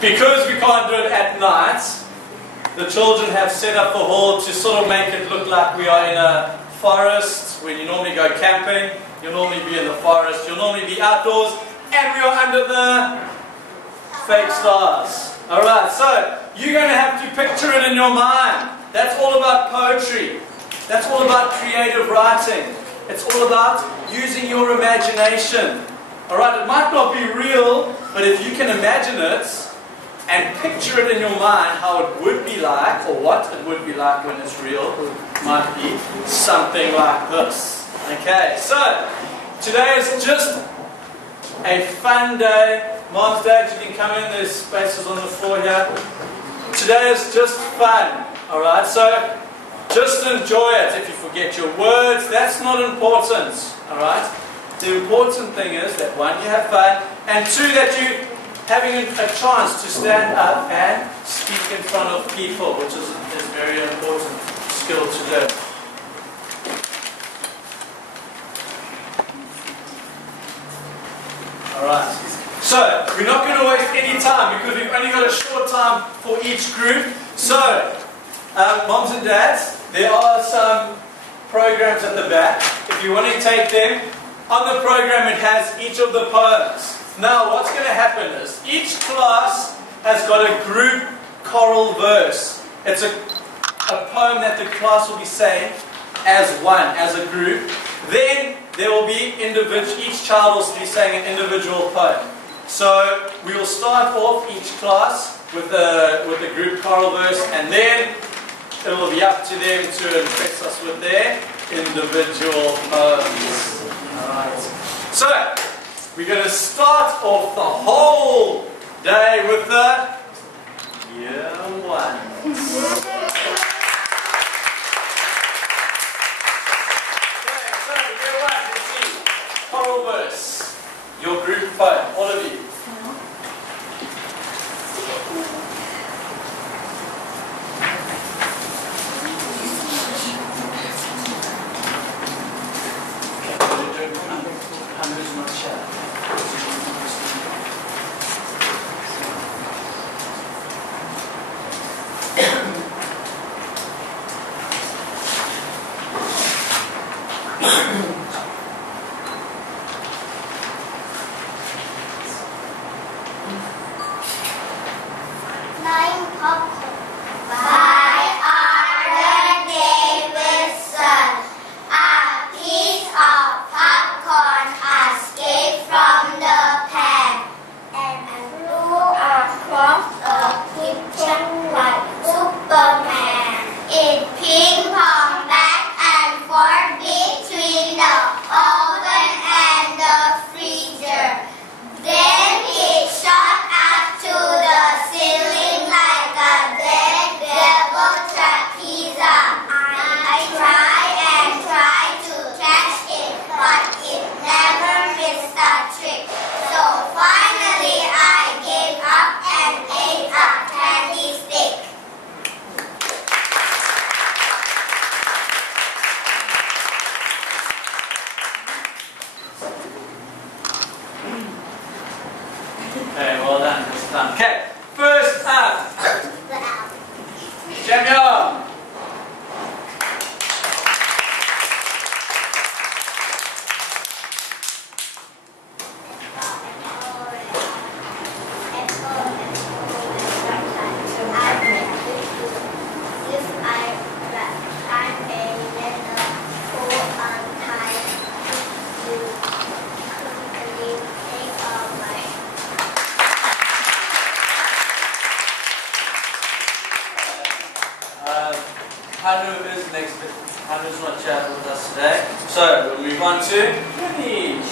because we can't do it at night, the children have set up the hall to sort of make it look like we are in a forest. When you normally go camping, you'll normally be in the forest, you'll normally be outdoors, and we are under the fake stars. Alright, so you're going to have to picture it in your mind. That's all about poetry. That's all about creative writing. It's all about using your imagination. Alright, it might not be real, but if you can imagine it and picture it in your mind how it would be like, or what it would be like when it's real, it might be something like this. Okay, so today is just a fun day. Mom's, Dad, you can come in, there's spaces on the floor here. Today is just fun, alright? So just enjoy it. If you forget your words, that's not important, alright? The important thing is that one, you have fun, and two, that you're having a chance to stand up and speak in front of people, which is a very important skill to learn. Alright, so we're not going to waste any time because we've only got a short time for each group. So, moms and dads, there are some programs at the back. If you want to take them, on the program it has each of the poems. Now what's going to happen is each class has got a group choral verse. It's a poem that the class will be saying as one, as a group. Then there will be each child will be saying an individual poem. So we will start off each class with the group choral verse, and then it will be up to them to impress us with their individual poems. Alright. So we're going to start off the whole day with the year one. Choral verse, your group poem, all of you. Okay, well done. Okay, first up, Jamia. Hanu is next. Hanu's not chatting with us today. So we'll move on to Kenny.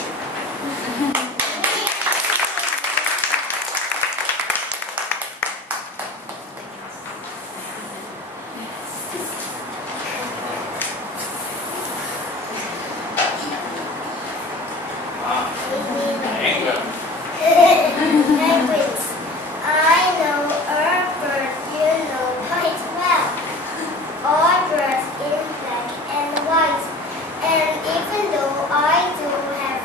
And even though I do have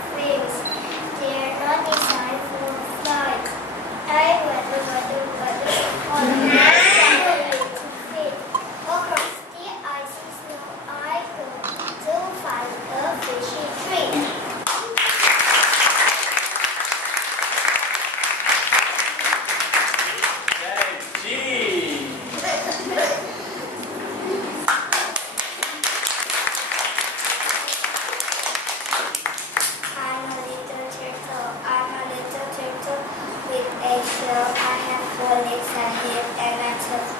legs and head and my chest.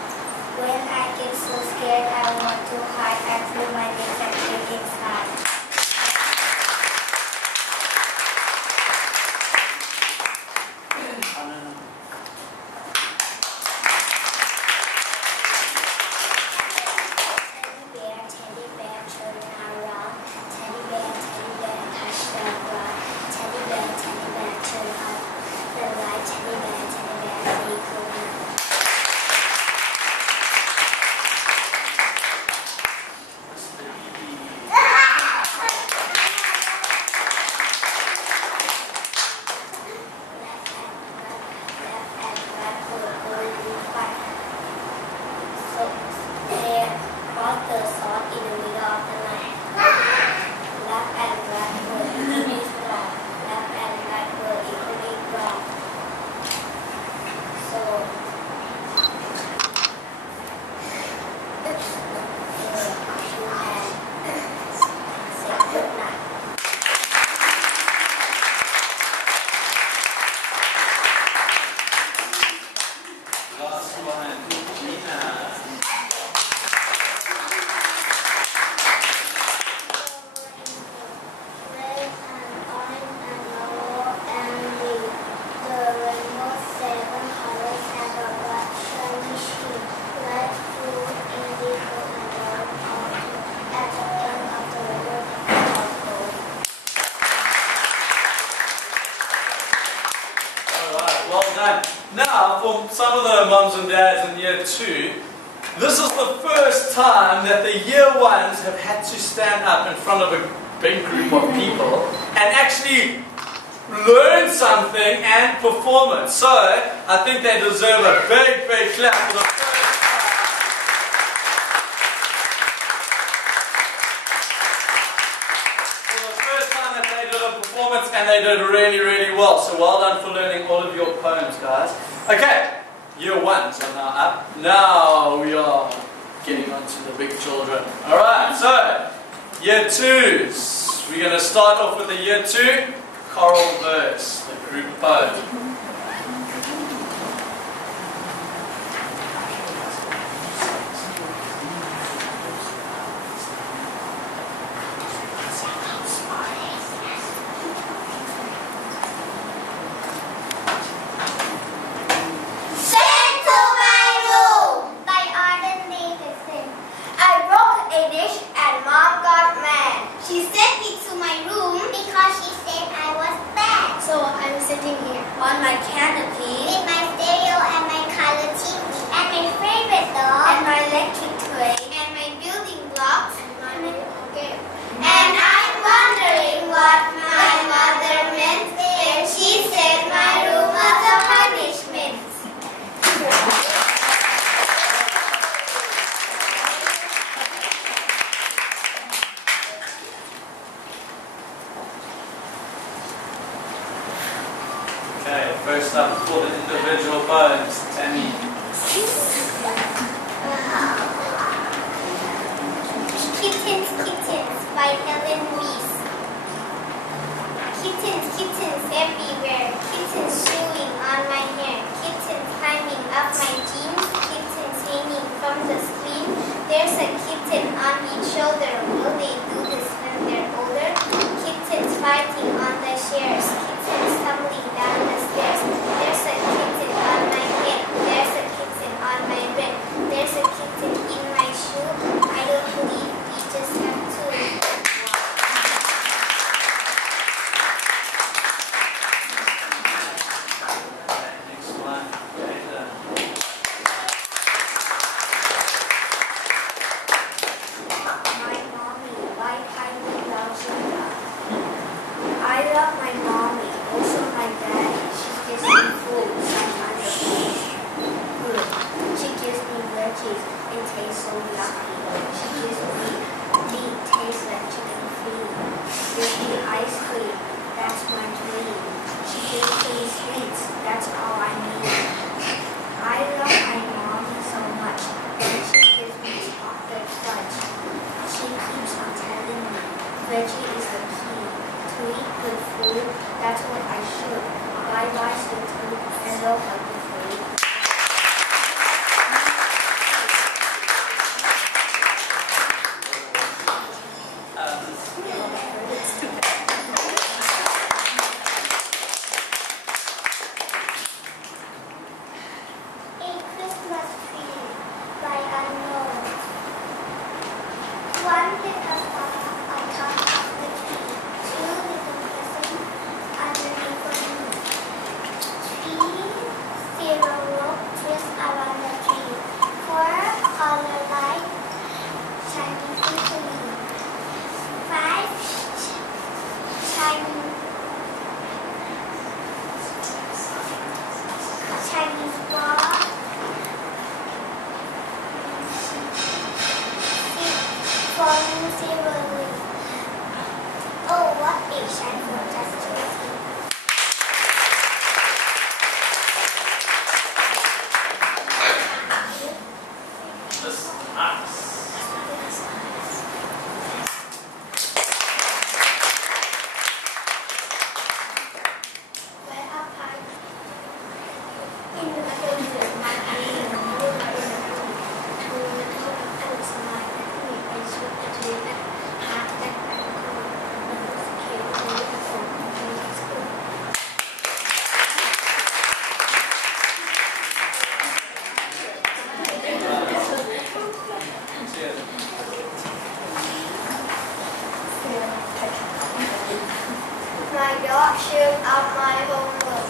When I get so scared, I want to hide. I pull my legs and head inside. Teddy bear, children are around. Teddy bear, touch the ground. Teddy bear, turn up the light. Teddy bear, they go now. Well done. Now, for some of the mums and dads in year 2, this is the first time that the year 1s have had to stand up in front of a big group of people and actually learn something and perform it. So, I think they deserve a big, big clap for the first time. And they did really, really well. So well done for learning all of your poems, guys. Okay, year 1s are now up. Now we are getting on to the big children. Alright, so year 2s. We're going to start off with the year 2 choral verse, the group poem. Sitting here on my canopy with my stereo and my color TV and my favorite dog and my electric toy and my building blocks and my okay. And I'm wondering what my mother meant when she said my room was a punishment. Okay, first up for the individual poems, Tammy. Kittens, Kittens by Helen Reese. Kittens, kittens everywhere. Kittens chewing on my hair. Kittens climbing up my jeans. Kittens hanging from the screen. There's a kitten on each shoulder. Will they do this when they're older? Kittens fighting on the chairs. Kittens tumbling down the stairs. There's a kitten on my head. There's Chinese block. For New Zealand. Oh, what is I for just choosing? My dog chewed up my homework.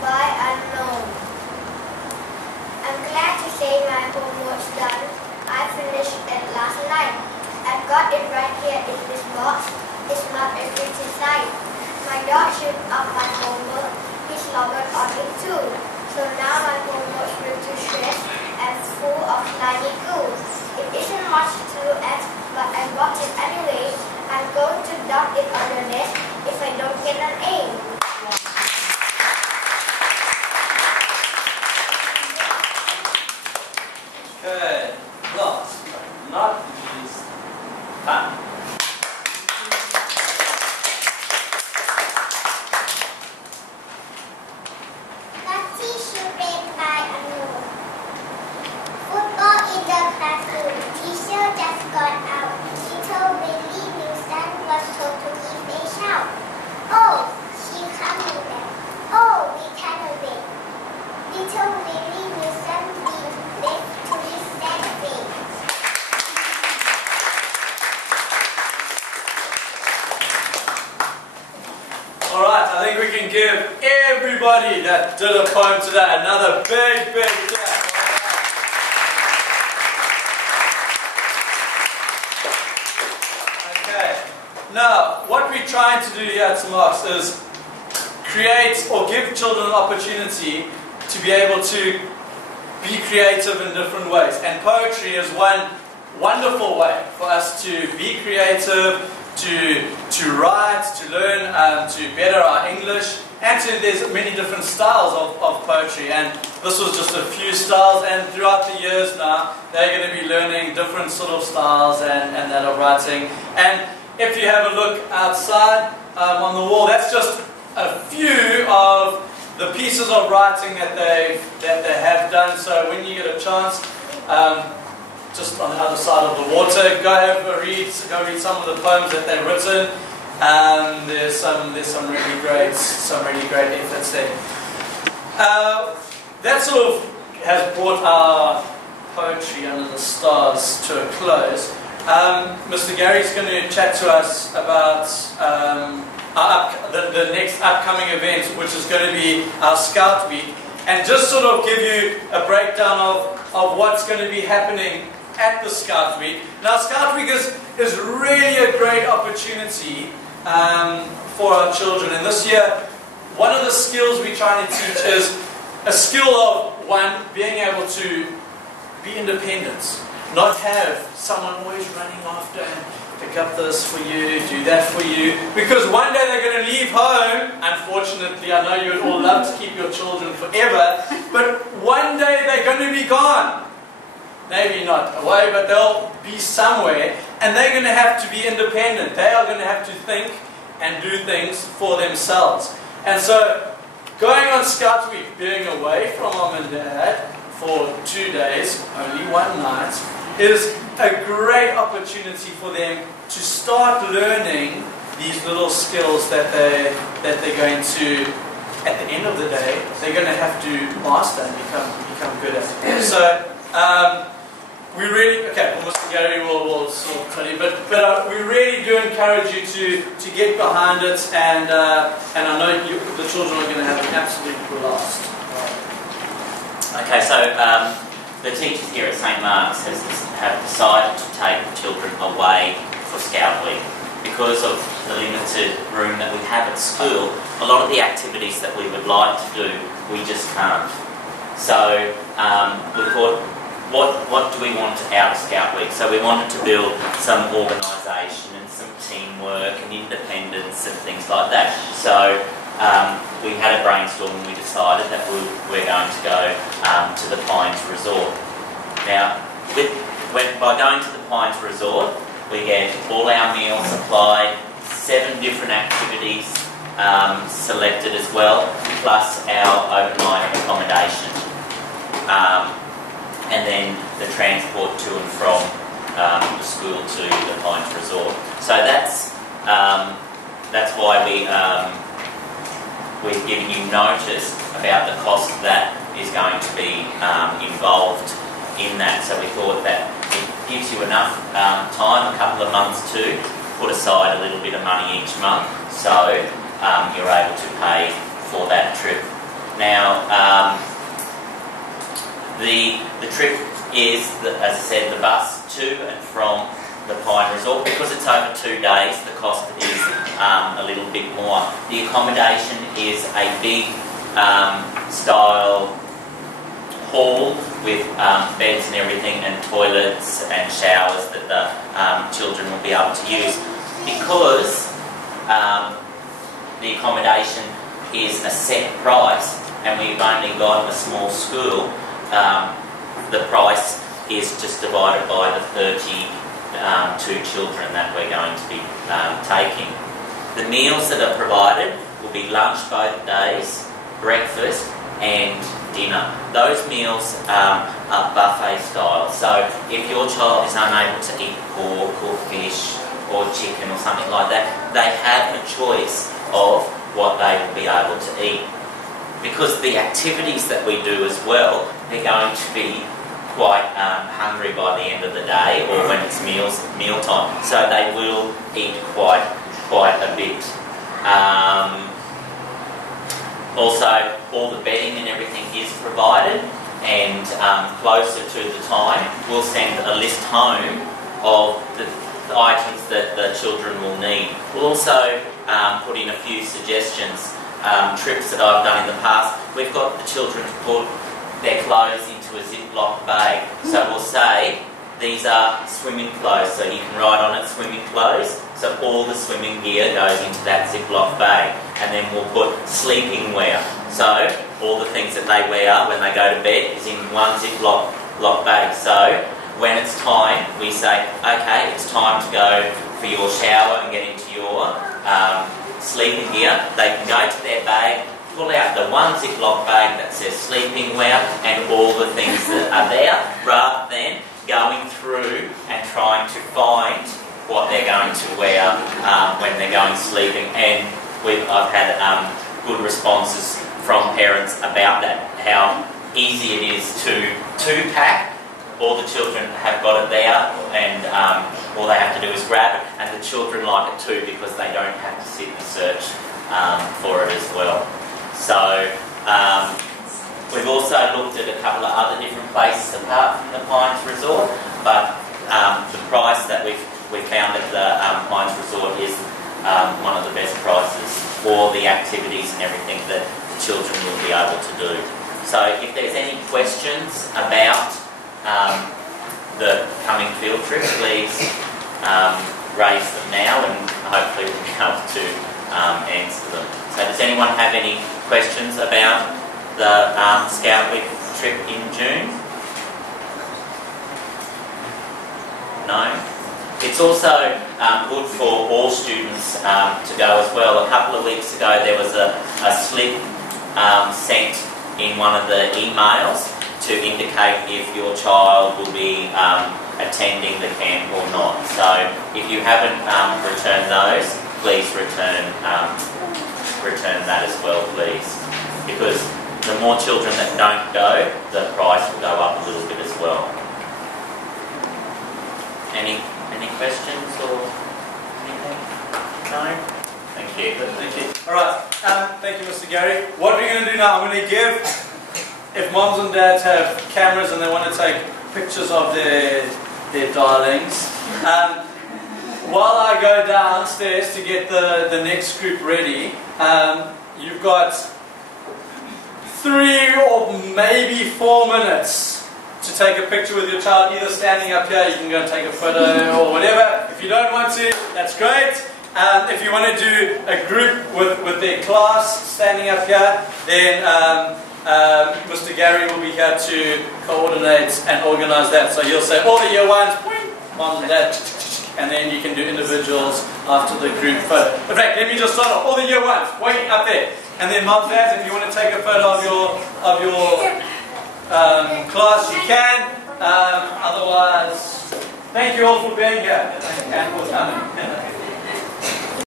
Why unknown? I'm glad to say my homework's done. I finished it last night. I've got it right here in this box. It's marked as it's inside. My dog chewed up my homework. He's slobbered on it too. So now my homework's ripped to shreds and full of slimy goo. It isn't much to look at, but I bought it anyway. I'm going to dump it on the desk if I don't get an A. Okay, last but not least, fun. Let's issue read by Anu. Football in the classroom. Teacher just got out. She told Billy Newson was told to give a shout. Oh, she coming back. Oh, we can wait. Little Billy Newson being left to his sad fate. Alright, I think we can give everybody that did a poem today another big clap. Okay, now what we're trying to do here at St. Mark's is create or give children an opportunity to be able to be creative in different ways. And poetry is one wonderful way for us to be creative, to write, to learn, to better our English, and there's many different styles of poetry, and this was just a few styles, and throughout the years now they're going to be learning different sort of styles and that of writing. And if you have a look outside on the wall, that's just a few of the pieces of writing that they have done. So when you get a chance, just on the other side of the water, go read some of the poems that they've written. There's some really great efforts there. That sort of has brought our poetry under the stars to a close. Mr. Gary's going to chat to us about the next upcoming event, which is going to be our Scout Week, and just sort of give you a breakdown of what's going to be happening at the Scout Week. Now, Scout Week is really a great opportunity for our children, and this year one of the skills we're trying to teach is a skill of, one, being able to be independent, not have someone always running after and pick up this for you, do that for you, because one day they're going to leave home. Unfortunately, I know you would all love to keep your children forever, but one day they're going to be gone. Maybe not away, but they'll be somewhere, and they're going to have to be independent. They are going to have to think and do things for themselves. And so, going on Scout Week, being away from mom and dad for 2 days, only one night, is a great opportunity for them to start learning these little skills that they're going to, at the end of the day, they're going to have to master and become good at. So, we really, okay, well, Mr. Gary will sort of tell you, but we really do encourage you to get behind it, and I know the children are going to have an absolute blast. Okay, so the teachers here at St. Mark's have decided to take the children away for Scout Week. Because of the limited room that we have at school, a lot of the activities that we would like to do, we just can't. So we thought, what do we want out of Scout Week? So we wanted to build some organisation and some teamwork and independence and things like that. So we had a brainstorm and we decided that we're going to go to the Pines Resort. Now, by going to the Pines Resort, we get all our meals supplied, 7 different activities selected as well, plus our overnight accommodation. And then the transport to and from the school to the Pines Resort. So that's why we've given you notice about the cost that is going to be involved in that. So we thought that it gives you enough time, a couple of months, to put aside a little bit of money each month, so you're able to pay for that trip. Now, the trip is, as I said, the bus to and from the Pine Resort. Because it's over 2 days, the cost is a little bit more. The accommodation is a big style hall with beds and everything, and toilets and showers that the children will be able to use. Because the accommodation is a set price and we've only got a small school, the price is just divided by the 32 children that we're going to be taking. The meals that are provided will be lunch both days, breakfast and dinner. Those meals are buffet style, so if your child is unable to eat pork or fish or chicken or something like that, they have a choice of what they will be able to eat. Because the activities that we do as well, they're going to be quite hungry by the end of the day, or when it's meal time. So they will eat quite a bit. Also, all the bedding and everything is provided, and closer to the time, we'll send a list home of the items that the children will need. We'll also put in a few suggestions. Trips that I've done in the past, we've got the children to put their clothes into a Ziploc bag. So we'll say these are swimming clothes, so you can write on it swimming clothes. So all the swimming gear goes into that Ziploc bag. And then we'll put sleeping wear. So all the things that they wear when they go to bed is in one Ziploc bag. So when it's time, we say, okay, it's time to go for your shower and get into your sleeping gear. They can go to their bag, pull out the one Ziploc bag that says sleeping wear and all the things that are there, rather than going through and trying to find what they're going to wear when they're going sleeping. And I've had good responses from parents about that, how easy it is to pack. All the children have got it there, and all they have to do is grab it, and the children like it too because they don't have to sit and search for it as well. So we've also looked at a couple of other different places apart from the Pines Resort, but the price that we found at the Pines Resort is one of the best prices for the activities and everything that the children will be able to do. So if there's any questions about the coming field trip, please raise them now, and hopefully we'll be able to answer them. So does anyone have any questions about the Scout Week trip in June? No? It's also good for all students to go as well. A couple of weeks ago there was a slip sent in one of the emails to indicate if your child will be attending the camp or not. So if you haven't returned those, please return that as well, please. Because the more children that don't go, the price will go up a little bit as well. Any questions or anything? No? Thank you. Thank you. Alright, thank you, Mr. Gary. What we're going to do now, I'm going to give, if moms and dads have cameras and they want to take pictures of their darlings, while I go downstairs to get the next group ready, you've got 3 or maybe 4 minutes to take a picture with your child, either standing up here, you can go and take a photo or whatever. If you don't want to, that's great. If you want to do a group with their class standing up here, then Mr. Gary will be here to coordinate and organize that. So he'll say all the year ones on that, and then you can do individuals after the group photo. In fact, let me just start off. All the year ones, wait up there. And then mom, dad, if you want to take a photo of your class, you can. Otherwise, thank you all for being here and for coming.